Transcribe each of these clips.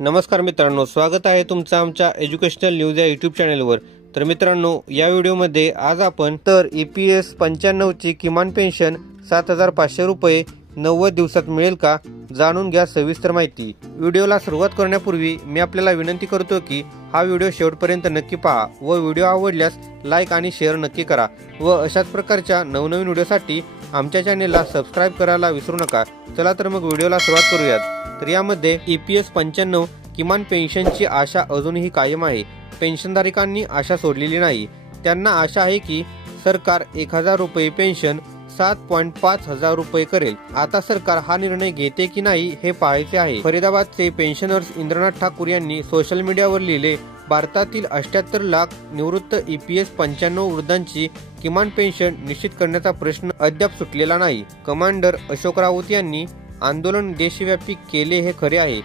नमस्कार मित्रांनो, स्वागत आहे तुमचं आमच्या एज्युकेशनल न्यूज या यूट्यूब चॅनलवर। तर मित्रांनो, या व्हिडिओमध्ये आज आपण EPS 95 ची किमान पेन्शन 7500 रुपये 90 दिवसात मिळेल का, जाणून घ्या सविस्तर माहिती। व्हिडिओला सुरुवात करण्यापूर्वी मी आपल्याला विनंती करतो की हा व्हिडिओ शेवटपर्यंत नक्की पहा व व्हिडिओ आवडल्यास लाईक आणि शेअर नक्की करा व अशाच प्रकारच्या नवनवीन व्हिडिओसाठी आमच्या चॅनेलला सबस्क्राइब करायला विसरू नका। चला तर मग व्हिडिओला सुरुवात करूयात। तर यामध्ये EPS 95 किमान पेन्शनची आशा अजूनही कायम आहे। पेन्शनधारकांनी आशा सोडलेली नाही। त्यांना आशा आहे की सरकार 1000 रुपये पेन्शन 7.5 हजार रुपये करेल। आता सरकार हा निर्णय घेते की नाही हे पाहायचे आहे। फरीदाबादचे पेन्शनर्स इंद्रनाथ ठाकूर यांनी सोशल मीडियावर लिहिले, भारतातील 78 लाख निवृत्त EPS 95 वृद्धांची किमान पेन्शन निश्चित करण्याचा प्रश्न अद्याप सुटलेला नाही। कमांडर अशोक राऊत यांनी आंदोलन देशव्यापी केले हे खरे आहे,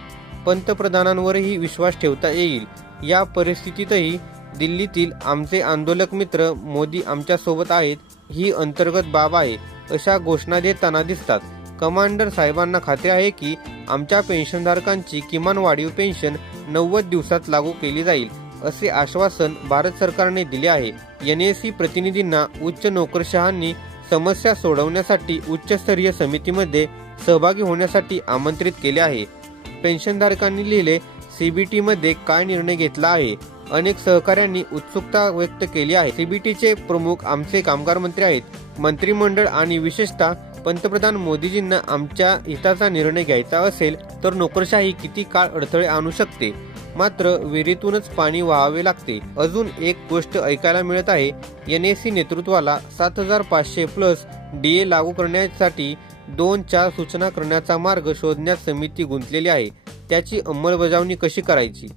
पंतप्रधानांवरही विश्वास ठेवता येईल। या परिस्थितीतही दिल्लीतील आमचे आंदोलक मित्र मोदी आमच्या सोबत आहेत ही अंतर्गत बाब आहे, अशा घोषणा देताना दिसतात। कमांडर साहेबांना खात्री आहे की आमच्या पेन्शनधारकांची किमान वाढीव पेन्शन 90 दिवसात लागू केली जाईल, असे आश्वासन भारत सरकारने दिले आहे। NSE प्रतिनिधींना उच्च नोकरशहांनी समस्या सोडवण्यासाठी उच्चस्तरीय समितीमध्ये सहभागी होण्यासाठी आमंत्रित केले आहे। पेन्शनधारकांनी लिहिले, CBT मध्ये काय निर्णय घेतला आहे। अनेक सहकाऱ्यांनी उत्सुकता व्यक्त केली आहे। CBTचे प्रमुख आमचे कामगार मंत्री आहेत। मंत्रिमंडळ आणि विशेषतः पंतप्रधान मोदीजींना आमच्या हिताचा निर्णय घ्यायचा असेल तर नोकरशाही किती काळ अडथळे आणू शकते, मात्र विहिरीतूनच पाणी वाहावे लागते। अजून एक गोष्ट ऐकायला मिळत आहे, NSE नेतृत्वाला 7500 प्लस DA लागू करण्यासाठी 2-4 सूचना करण्याचा मार्ग शोधण्यात समिती गुंतलेली आहे। त्याची अंमलबजावणी कशी करायची?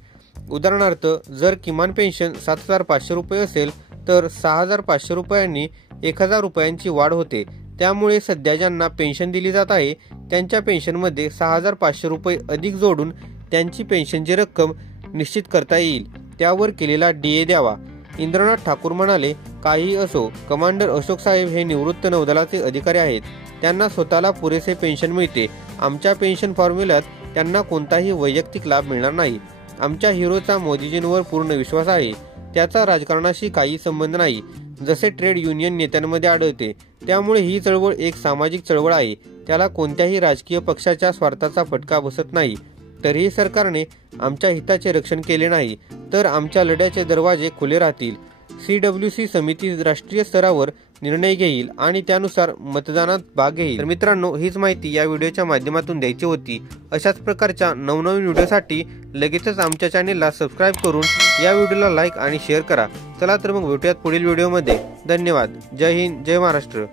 उदाहरणार्थ, जर किमान पेन्शन 7500 रुपये असेल तर 6500 रुपयांनी 1000 रुपयांची वाढ होते। त्यामुळे सध्या ज्यांना पेन्शन दिली जात आहे त्यांच्या पेन्शनमध्ये 6500 रुपये अधिक जोडून त्यांची पेन्शनची रक्कम निश्चित करता येईल। त्यावर केलेला DA द्यावा। इंद्रनाथ ठाकूर म्हणाले, काही असो, कमांडर अशोक साहेब हे निवृत्त नौदलाचे अधिकारी आहेत। त्यांना स्वतःला पुरेसे पेन्शन मिळते। आमच्या पेन्शन फॉर्म्युल्यात त्यांना कोणताही वैयक्तिक लाभ मिळणार नाही। आमच्या हिरोचा मोदीजींवर पूर्ण विश्वास आहे। त्याचा राजकारणाशी काही संबंध नाही, जसे ट्रेड युनियन नेत्यांमध्ये आढळते। त्यामुळे ही चळवळ एक सामाजिक चळवळ आहे। त्याला कोणत्याही राजकीय पक्षाच्या स्वार्थाचा फटका बसत नाही। तरीही सरकारने आमच्या हिताचे रक्षण केले नाही तर आमच्या लढ्याचे दरवाजे खुले राहतील। CWC समिती राष्ट्रीय स्तरावर निर्णय घेईल आणि त्यानुसार मतदानात भाग घेईल। तर मित्रांनो, हीच माहिती या व्हिडिओच्या माध्यमातून द्यायची होती। अशाच प्रकारच्या नवनवीन व्हिडिओसाठी लगेचच आमच्या चॅनेलला सबस्क्राइब करून या व्हिडिओला लाईक आणि शेअर करा। चला तर मग भेटूयात पुढील व्हिडिओमध्ये। धन्यवाद। जय हिंद, जय महाराष्ट्र।